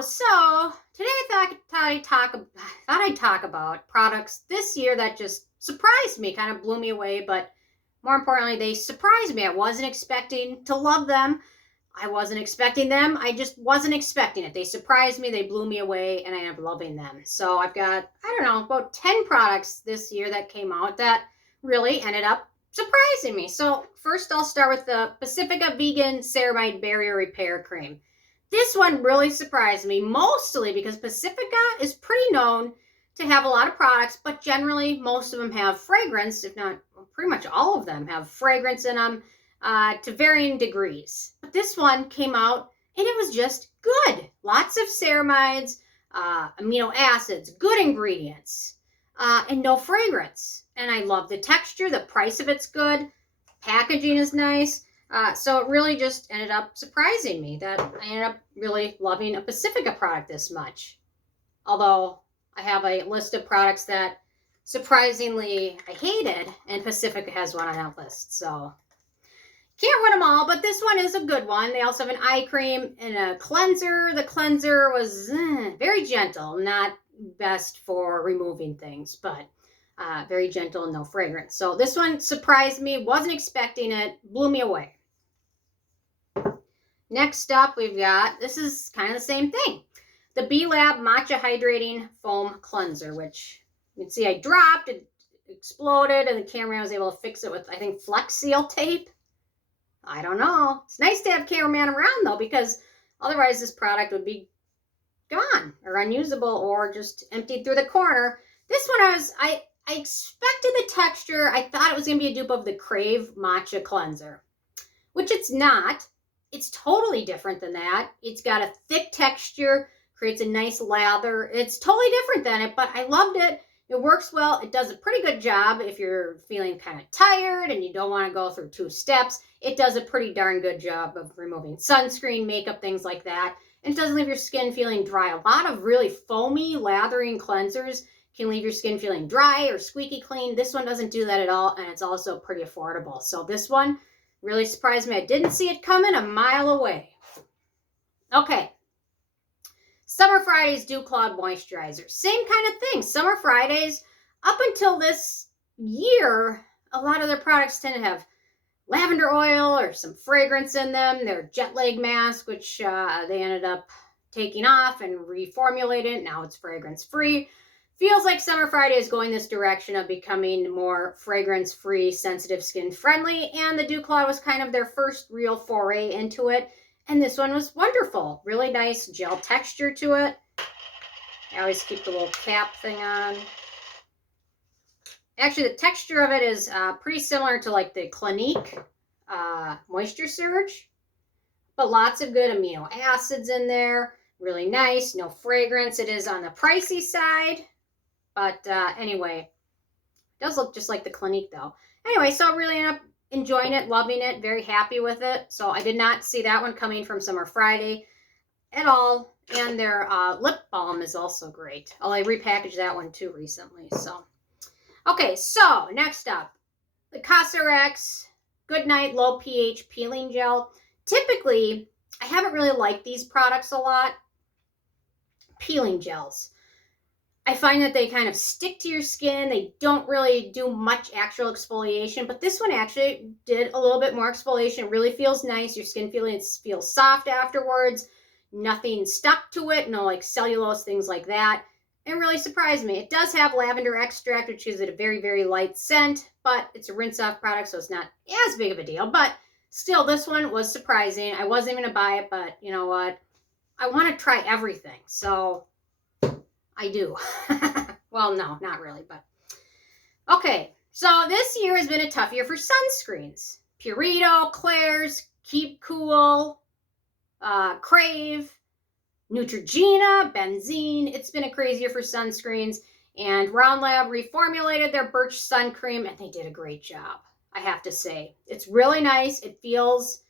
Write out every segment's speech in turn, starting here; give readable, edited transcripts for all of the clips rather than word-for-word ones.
So today I'd talk about products this year that just surprised me, kind of blew me away, but more importantly, they surprised me. I wasn't expecting to love them. I wasn't expecting them. I just wasn't expecting it. They surprised me, they blew me away, and I ended up loving them. So I've got, I don't know, about 10 products this year that came out that really ended up surprising me. So first I'll start with the Pacifica Vegan Ceramide Barrier Repair Cream. This one really surprised me, mostly because Pacifica is pretty known to have a lot of products, but generally most of them have fragrance, if not pretty much all of them have fragrance in them to varying degrees. But this one came out and it was just good. Lots of ceramides, amino acids, good ingredients, and no fragrance. And I love the texture. The price of it's good. Packaging is nice. So it really just ended up surprising me that I ended up really loving a Pacifica product this much. Although I have a list of products that surprisingly I hated, and Pacifica has one on that list. So can't run them all, but this one is a good one. They also have an eye cream and a cleanser. The cleanser was very gentle, not best for removing things, but very gentle and no fragrance. So this one surprised me, wasn't expecting it, blew me away. Next up, we've got, this is kind of the same thing. The B-Lab Matcha Hydrating Foam Cleanser, which you can see I dropped, it exploded, and the cameraman was able to fix it with, I think, Flex Seal tape. I don't know. It's nice to have cameraman around, though, because otherwise this product would be gone or unusable or just emptied through the corner. This one I expected the texture. I thought it was going to be a dupe of the Crave Matcha Cleanser, which it's not. It's totally different than that. It's got a thick texture, creates a nice lather. It's totally different than it, but I loved it. It works well. It does a pretty good job if you're feeling kind of tired and you don't want to go through 2 steps. It does a pretty darn good job of removing sunscreen, makeup, things like that. And it doesn't leave your skin feeling dry. A lot of really foamy, lathering cleansers can leave your skin feeling dry or squeaky clean. This one doesn't do that at all, and it's also pretty affordable. So this one really surprised me. I didn't see it coming a mile away. Okay. Summer Fridays Dew Cloud Moisturizer. Same kind of thing. Summer Fridays, up until this year, a lot of their products tend to have lavender oil or some fragrance in them. Their jet lag mask, which they ended up taking off and reformulating. Now it's fragrance free. Feels like Summer Friday is going this direction of becoming more fragrance-free, sensitive skin friendly, and the Dew Cloud was kind of their first real foray into it, and this one was wonderful. Really nice gel texture to it. I always keep the little cap thing on. Actually, the texture of it is pretty similar to like the Clinique Moisture Surge, but lots of good amino acids in there. Really nice, no fragrance. It is on the pricey side. But anyway, it does look just like the Clinique though. Anyway, so I really ended up enjoying it, loving it, very happy with it. So I did not see that one coming from Summer Friday at all. And their lip balm is also great. Oh, I repackaged that one too recently. So, okay, so next up, the Cosrx Goodnight Low pH Peeling Gel. Typically, I haven't really liked these products a lot. Peeling gels. I find that they kind of stick to your skin. They don't really do much actual exfoliation, but this one actually did a little bit more exfoliation. It really feels nice. Your skin feels soft afterwards. Nothing stuck to it. No like cellulose, things like that. It really surprised me. It does have lavender extract, which gives it a very, very light scent, but it's a rinse-off product, so it's not as big of a deal. But still, this one was surprising. I wasn't even going to buy it, but you know what? I want to try everything, so I do. Well, no, not really, but okay. So this year has been a tough year for sunscreens. Purito, Claire's, Keep Cool, Crave, Neutrogena, Benzene. It's been a crazy year for sunscreens. And Round Lab reformulated their Birch sun cream, and they did a great job, I have to say. It's really nice. It feels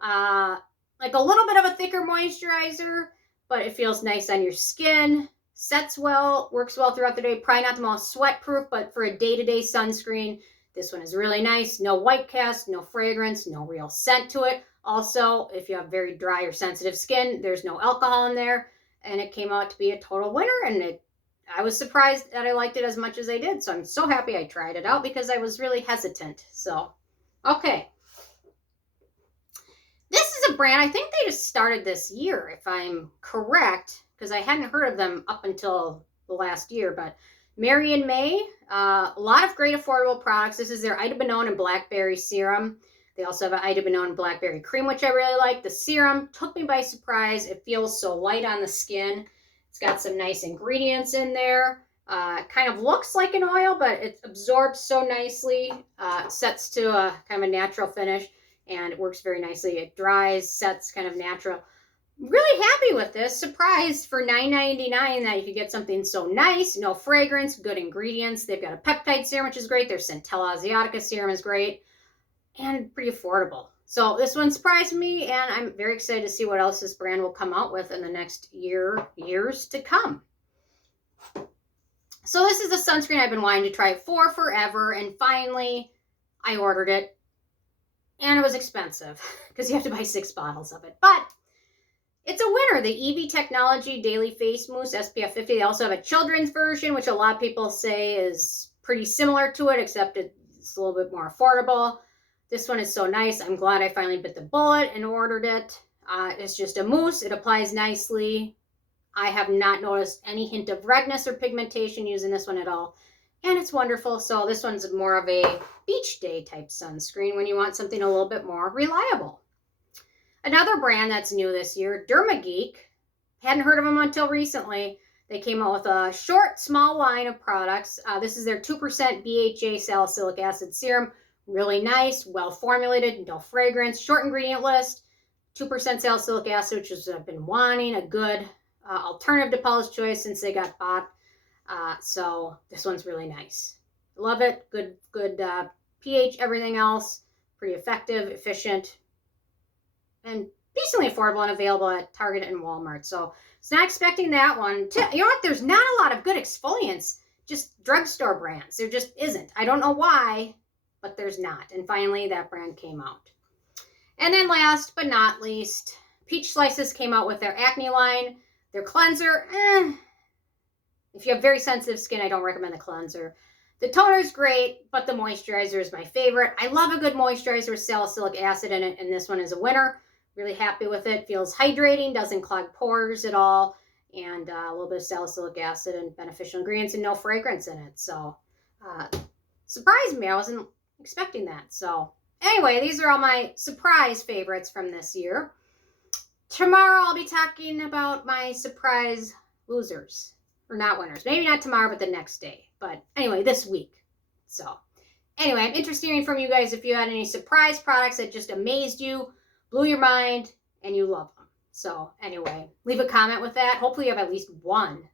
like a little bit of a thicker moisturizer, but it feels nice on your skin. Sets well, works well throughout the day. Probably not the most sweat proof, but for a day-to-day sunscreen, this one is really nice. No white cast, no fragrance, no real scent to it. Also, if you have very dry or sensitive skin, there's no alcohol in there. and it came out to be a total winner, and I was surprised that I liked it as much as I did. So I'm so happy I tried it out because I was really hesitant. So, okay. This is a brand, I think they just started this year, if I'm correct, because I hadn't heard of them up until the last year, but Mary and May, a lot of great affordable products. This is their Idebenone and Blackberry Serum. They also have an Idebenone and Blackberry Cream, which I really like. The serum took me by surprise. It feels so light on the skin. It's got some nice ingredients in there. It kind of looks like an oil, but it absorbs so nicely. Sets to a kind of a natural finish, and it works very nicely. It dries, sets kind of natural. Really happy with this. Surprised for $9.99 that you could get something so nice. No fragrance, good ingredients. They've got a peptide serum, which is great. Their Centella Asiatica serum is great. And pretty affordable. So this one surprised me, and I'm very excited to see what else this brand will come out with in the next years to come. So this is a sunscreen I've been wanting to try for forever, and finally I ordered it. And it was expensive because you have to buy 6 bottles of it. But it's a winner. The eevee Technology Daily Face Mousse SPF 50. They also have a children's version, which a lot of people say is pretty similar to it, except it's a little bit more affordable. This one is so nice. I'm glad I finally bit the bullet and ordered it. It's just a mousse. It applies nicely. I have not noticed any hint of redness or pigmentation using this one at all. And it's wonderful. So this one's more of a beach day type sunscreen when you want something a little bit more reliable. Another brand that's new this year, Derma Geek. Hadn't heard of them until recently. They came out with a short, small line of products. This is their 2% BHA salicylic acid serum. Really nice, well formulated, no fragrance, short ingredient list, 2% salicylic acid, which is what I've been wanting, a good alternative to Paula's Choice since they got bought. So this one's really nice. Love it. Good pH, everything else. Pretty effective, efficient, and decently affordable and available at Target and Walmart. So it's not expecting that one. You know what? There's not a lot of good exfoliants, just drugstore brands. There just isn't. I don't know why, but there's not. And finally, that brand came out. And then last but not least, Peach Slices came out with their acne line. Their cleanser, if you have very sensitive skin, I don't recommend the cleanser. The toner is great, but the moisturizer is my favorite. I love a good moisturizer with salicylic acid in it, and this one is a winner. Really happy with it. Feels hydrating, doesn't clog pores at all, and a little bit of salicylic acid and beneficial ingredients and no fragrance in it. So surprised me. I wasn't expecting that. So anyway, these are all my surprise favorites from this year. Tomorrow I'll be talking about my surprise losers. Or not winners. Maybe not tomorrow, but the next day. But anyway, this week. So anyway, I'm interested in hearing from you guys if you had any surprise products that just amazed you, blew your mind, and you love them. So anyway, leave a comment with that. Hopefully you have at least one.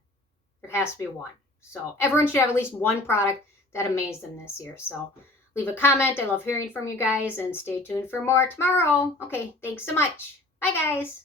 There has to be one. So everyone should have at least one product that amazed them this year. So leave a comment. I love hearing from you guys, and stay tuned for more tomorrow. Okay, thanks so much. Bye, guys.